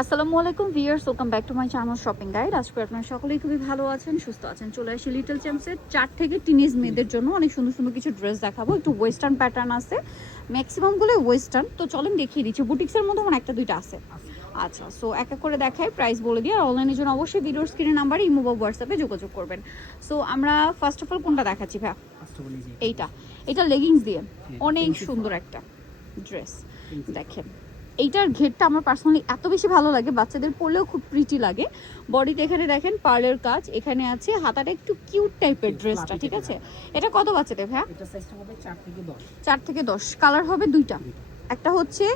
আসসালামু আলাইকুম viewers, welcome back to my channel shopping guide. আজকে আপনারা সকলেই খুবই ভালো আছেন, সুস্থ আছেন। চলে আসি লিটল চ্যাম্পসের 4 থেকে টিনেজ মেয়েদের জন্য অনেক সুন্দর সুন্দর কিছু ড্রেস দেখাবো। একটু ওয়েস্টার্ন প্যাটার্ন আছে, ম্যাক্সিমামগুলো ওয়েস্টার্ন। তো চলেন দেখিয়ে দিচ্ছি। বুটিক্সের মধ্যে আমার একটা দুইটা আছে। আচ্ছা, সো এক এক করে দেখাই, প্রাইস বলে দিই। আর অনলাইনের জন্য অবশ্যই ভিডিওর স্ক্রিনে নাম্বারে ইমো বা হোয়াটসঅ্যাপে যোগাযোগ করবেন। সো আমরা ফার্স্ট অফ অল কোনটা দেখাচ্ছি ভাই? এটা লেগিংস দিয়ে অনেক সুন্দর একটা ড্রেস দেখেন। এইটার ঘেরটা আমার পার্সোনালি এত বেশি ভালো লাগে, বাচ্চাদের পরলেও খুব প্রিটি লাগে। বডিতে এখানে দেখেন পার্লের কাজ, এখানে আছে হাতাটা একটু কিউট টাইপের ড্রেসটা, ঠিক আছে? এটা কত বাচ্চাদের ভাই? এটা সাইজটা হবে 4 থেকে 10। 4 থেকে 10। কালার হবে দুইটা, একটা হচ্ছে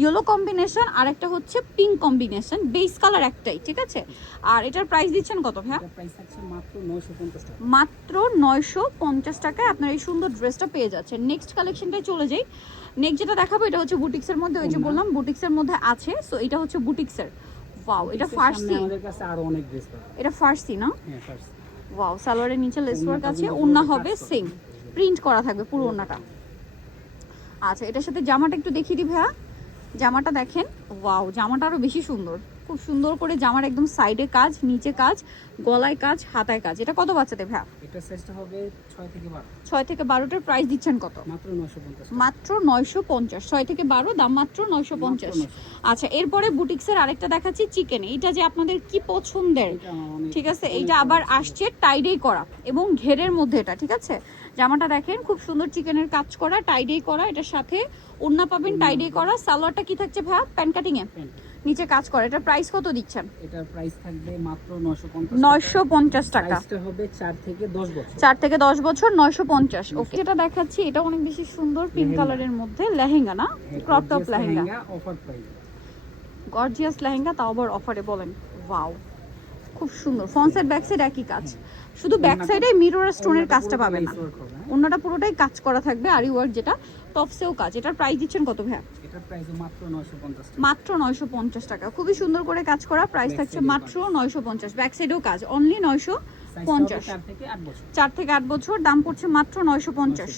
ইয়েলো কম্বিনেশন আর একটা হচ্ছে পিঙ্ক কম্বিনেশন। বেস কালার একটাই, ঠিক আছে? আর এটার প্রাইস দিচ্ছেন কত ভাই? এটার প্রাইস আছে মাত্র 950 টাকা। মাত্র 950 টাকায় আপনার এই সুন্দর ড্রেসটা পেয়ে যাচ্ছেন। নেক্সট কালেকশনটাই চলে যাই। নেক্সট যেটা দেখাবো এটা হচ্ছে বুটিক্সের মধ্যে, ওই যে বললাম বুটিক্সের মধ্যে আছে। সো এটা হচ্ছে বুটিক্সের। ওয়াও, এটা ফার্সি। আমাদের কাছে আরো অনেক ড্রেস পাবেন। এটা ফার্সি না? হ্যাঁ, ফার্সি। ওয়াও, সালোয়ারের নিচে লেস ওয়ার্ক আছে, ওন্না হবে সেম, প্রিন্ট করা থাকবে পুরো ওন্নাটা। আচ্ছা, এটার সাথে জামাটা একটু দেখিয়ে দিই ভাইয়া। জামাটা দেখেন, ওয়াও, জামাটা আরো বেশি সুন্দর। খুব সুন্দর করে জামার একদম সাইডে কাজ, নিচে কাজ, গলায় কাজ, হাতায় কাজ। এটা কত বাচ্চাদের ভাইয়া? এটা সাইজটা হবে 6 থেকে 12। 6 থেকে 12টার প্রাইস দিচ্ছেন কত? মাত্র 950। মাত্র 950। 6 থেকে 12, দাম মাত্র 950। আচ্ছা, এরপরে বুটিক্সের আরেকটা দেখাচ্ছি, চিকেন। এইটা যে আপনাদের কি পছন্দের, ঠিক আছে? এইটা আবার আসছে টাইডেই করা এবং ঘেরের মধ্যে এটা, ঠিক আছে? জামাটা দেখেন খুব সুন্দর চিকেনের কাজ করা, টাইডেই করা। এটার সাথে ওড়না পাবেন টাইডেই করা। সালোয়ারটা কি থাকছে ভাইয়া? প্যান্ট কাটিং এ নিচে কাজ করা। এটার প্রাইস কত দিচ্ছেন? এটার প্রাইস থাকবে মাত্র 950। 950 টাকা। সাইজটা হবে 4 থেকে 10 বছর। 4 থেকে 10 বছর, 950। ওকে, যেটা দেখাচ্ছি এটা অনেক বেশি সুন্দর, পিঙ্ক কালারের মধ্যে লেহেঙ্গা না, crop top lehenga, offer price. Gorgeous lehenga, তাও আবার অফারে। বলেন ওয়াও, খুব সুন্দর। ফ্রন্ট সাইড ব্যাক সাইড একই কাজ, শুধু ব্যাক সাইডে মিরর স্টোনের কাজটা পাবেন না। অন্যটা পুরোটাই কাজ করা থাকবে, আরি ওয়ার্ক যেটা, টপসেও কাজ। এটার প্রাইস দিচ্ছেন কত ভাইয়া? এটার প্রাইস মাত্র 950 টাকা। মাত্র 950 টাকা। খুবই সুন্দর করে কাজ করা, প্রাইস থাকছে মাত্র 950। ব্যাক সাইডেও কাজ, অনলি 950। 4 থেকে 8 বছর। 4 থেকে 8 বছর, দাম পড়ছে মাত্র 950।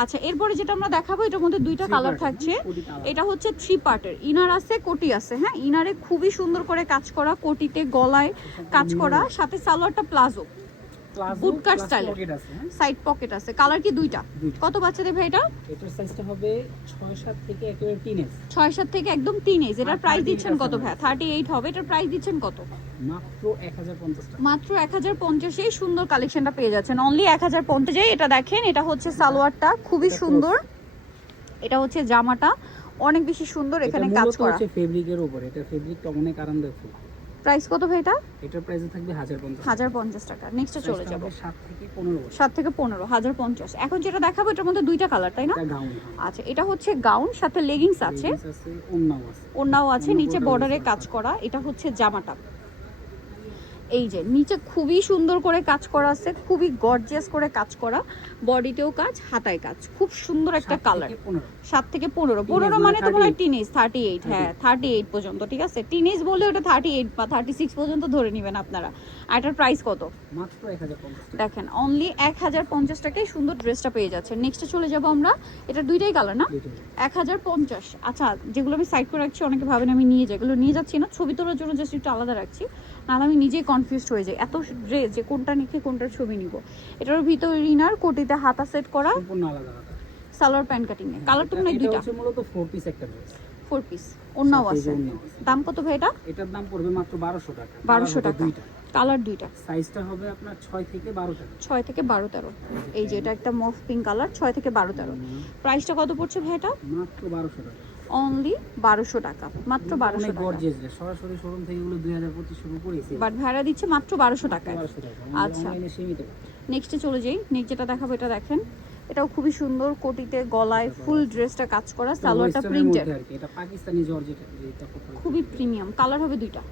আচ্ছা, এরপরে যেটা আমরা দেখাবো এটার মধ্যে দুইটা কালার থাকছে। এটা হচ্ছে 3 পার্টের, ইনার আছে, কোটি আছে। হ্যাঁ, ইনারে খুবই সুন্দর করে কাজ করা, কোটিতে গলায় কাজ করা, সাথে সালোয়ারটা palazzo bootcut style, side pocket আছে। কালার কি দুইটা? কত বাচ্চাদের ভাই এটা? এটার সাইজটা হবে 6-7 থেকে একেবারে টিনেজ। 6-7 থেকে একদম টিনেজ। এটার প্রাইস দিচ্ছেন কত ভাই? 38 হবে। এটার প্রাইস দিচ্ছেন কত? মাত্র 1050 টাকা। মাত্র 1050 এই সুন্দর কালেকশনটা পেয়ে যাচ্ছেন অনলি 1050। এটা দেখেন, এটা হচ্ছে সালোয়ারটা, খুবই সুন্দর। এটা হচ্ছে জামাটা, অনেক বেশি সুন্দর, এখানে কাজ করা। এটা হচ্ছে ফেব্রিকের উপর, এটা ফেব্রিকটা অনেক আরামদায়ক। প্রাইস কত ভাই এটা? এটার প্রাইস থাকবে 1050। 1050 টাকা। নেক্সটে চলে যাব। 7 থেকে 15। 7 থেকে 15, 1050। এখন যেটা দেখাবো এটার মধ্যে দুইটা কালার, তাই না? এটা গাউন। আচ্ছা, এটা হচ্ছে গাউন, সাথে লেগিংস আছে, ওড়নাও আছে, নিচে বর্ডারে কাজ করা। এটা হচ্ছে জামাটা, এই যে নিচে খুবই সুন্দর করে কাজ করা আছে, খুবই গর্জিয়াস করে কাজ করা। বডিতেও কাজ, হাতায় কাজ, খুব সুন্দর একটা কালার। 7 থেকে 15। 15 মানে তো মনে হয় টিনেজ। 38, হ্যাঁ 38 পর্যন্ত, ঠিক আছে? টিনেজ বলে ওটা 38 বা 36 পর্যন্ত ধরে নেবেন আপনারা। আর এটার প্রাইস কত? মাত্র 1050। দেখেন, অনলি 1050 টাকায় সুন্দর ড্রেসটা পেয়ে যাচ্ছে। নেক্সটে চলে যাব আমরা। এটা দুইটাই কালার না? 1050। আচ্ছা, যেগুলো আমি সাইড করে রাখছি, অনেকে ভাবেন আমি নিয়ে যাই, এগুলো নিয়ে যাচ্ছি না, ছবি তোলার জন্য জাস্ট একটু আলাদা রাখছি, নাহলে আমি নিজেই কনফিউজড হয়ে যাই এত ড্রেস যে কোনটা নিয়ে কোনটার ছবি নিব। এটার ভিতর ইনার, কোটিতে হাতা সেট করা, সম্পূর্ণ আলাদা আলাদা। সালোয়ার প্যান্ট কাটিং এ। কালার তো মনে হয় দুইটা। এটা হচ্ছে মূলত 4 পিস একটা ড্রেস। 4 পিস, ওন্নাও আছে। দাম কত ভাই এটা? এটার দাম পড়বে মাত্র 1200 টাকা। 1200 টাকা। কালার দুইটা, সাইজটা হবে আপনার 6 থেকে 12 টাকা। 6 থেকে 12, 13। এই যে এটা একটা মফ পিঙ্ক কালার, 6 থেকে 12, 13। প্রাইসটা কত পড়ছে ভাই এটা? মাত্র 1200 টাকা। অনলি 1200 টাকা, মাত্র 1200 টাকা। গর্জিয়াস ড্রেস, সরাসরি শোরুম থেকে এগুলো 2025 শুরু করেছে, বাট ভাড়া দিচ্ছে মাত্র 1200 টাকায়। 1200 টাকা। আচ্ছা, অনলাইনে সীমিত। নেক্সটে চলে যাই। নেক্সট যেটা দেখাবো এটা দেখেন, এটাও খুবই সুন্দর, কোটিতে গলায় ফুল ড্রেসটা কাজ করা, সালোয়ারটা প্রিন্টেড, এটা পাকিস্তানি জর্জেট, যেটা খুবই প্রিমিয়াম। কালার হবে দুইটা,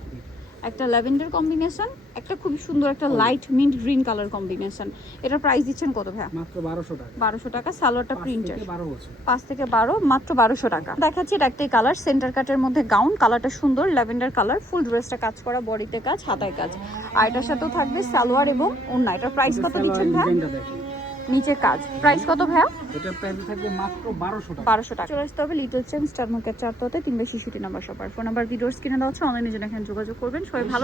একটা ল্যাভেন্ডার কম্বিনেশন, একটা খুবই সুন্দর একটা light mint green colour combination. এটার প্রাইস দিচ্ছেন কত ভাই? মাত্র 1200 টাকা। 1200 টাকা। সালোয়ারটা প্রিন্টেড, 5 থেকে থেকে 12, মাত্র 1200 টাকা। দেখাচ্ছি এটা একটাই কালার, সেন্টার কাটের মধ্যে গাউন, কালারটা সুন্দর, ল্যাভেন্ডার কালার, ফুল ড্রেসটা কাজ করা, বডিতে কাজ, হাতায় কাজ। আর এটার সাথেও থাকবে সালোয়ার এবং ওড়না। এটার প্রাইস কত দিচ্ছেন ভাই? নিচে কাজ, প্রাইস কত ভাইয়া? এটা প্রাইস থাকবে মাত্র 1200 টাকা। 1200 টাকা। চলে আসতে হবে লিটল চ্যাম্প স্টার মার্কেট 4 তলাতে 3/66 নাম্বার শপার। ফোন নাম্বার ভিডিওর স্ক্রিনে দেওয়া হচ্ছে, অনলাইনে জন্য এখানে যোগাযোগ করবেন। সবাই ভালো